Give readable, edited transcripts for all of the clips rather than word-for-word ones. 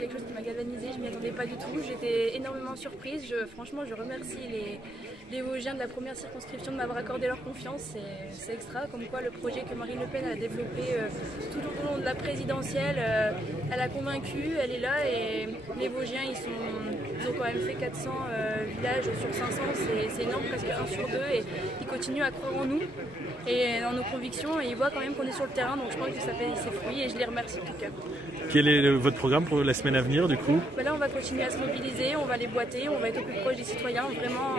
quelque chose qui m'a galvanisée, je m'y attendais pas du tout, j'étais énormément surprise. Franchement, je remercie les Vosgiens de la première circonscription de m'avoir accordé leur confiance, c'est extra, comme quoi le projet que Marine Le Pen a développé tout au long de la présidentielle, elle a convaincu, elle est là et les Vosgiens ils ont quand même fait 400 villages sur 500, c'est énorme, presque 1 sur 2 et ils continuent à croire en nous et dans nos convictions et ils voient quand même qu'on est sur le terrain, donc je pense que ça fait ses fruits et je les remercie de tout cœur. Quel est votre programme pour la semaine à venir du coup? Là on va continuer à se mobiliser, on va les boiter, on va être au plus proche des citoyens, vraiment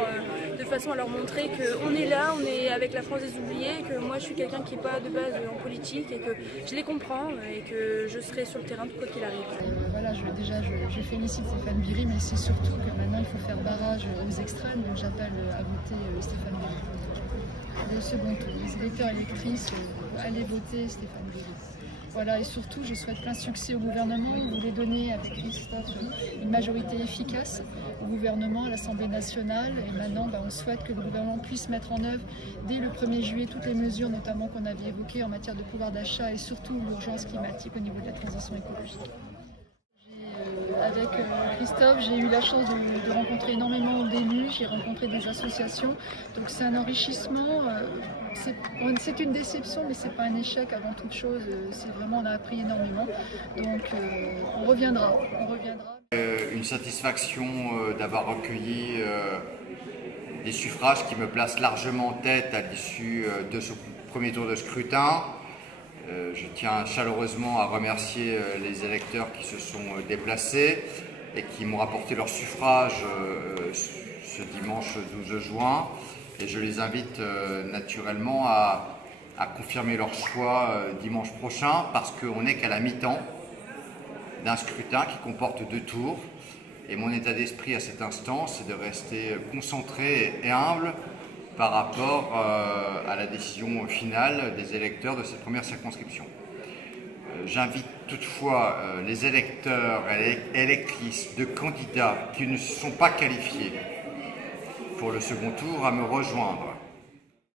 de façon à leur montrer qu'on est là, on est avec la France des oubliés, que moi je suis quelqu'un qui n'est pas de base en politique et que je les comprends et que je serai sur le terrain quoi qu'il arrive. Voilà, je félicite Stéphane Biry, mais c'est surtout que maintenant il faut faire barrage aux extrêmes, donc j'appelle à voter Stéphane Biry. Le second tour, les électeurs et électrices, allez voter Stéphane Biry. Voilà, et surtout, je souhaite plein succès au gouvernement. Vous voulez donner avec Christophe une majorité efficace au gouvernement, à l'Assemblée nationale. Et maintenant, on souhaite que le gouvernement puisse mettre en œuvre dès le 1er juillet toutes les mesures, notamment qu'on avait évoquées en matière de pouvoir d'achat et surtout l'urgence climatique au niveau de la transition écologique. Avec Christophe, j'ai eu la chance de rencontrer énormément d'élus, j'ai rencontré des associations, donc c'est un enrichissement, c'est une déception mais c'est pas un échec avant toute chose, c'est vraiment on a appris énormément, donc on reviendra. Une satisfaction d'avoir recueilli des suffrages qui me placent largement en tête à l'issue de ce premier tour de scrutin. Je tiens chaleureusement à remercier les électeurs qui se sont déplacés et qui m'ont apporté leur suffrage ce dimanche 12 juin. Et je les invite naturellement à confirmer leur choix dimanche prochain parce qu'on n'est qu'à la mi-temps d'un scrutin qui comporte 2 tours. Et mon état d'esprit à cet instant, c'est de rester concentré et humble par rapport à la décision finale des électeurs de cette première circonscription. J'invite toutefois les électeurs et électrices de candidats qui ne se sont pas qualifiés pour le second tour à me rejoindre.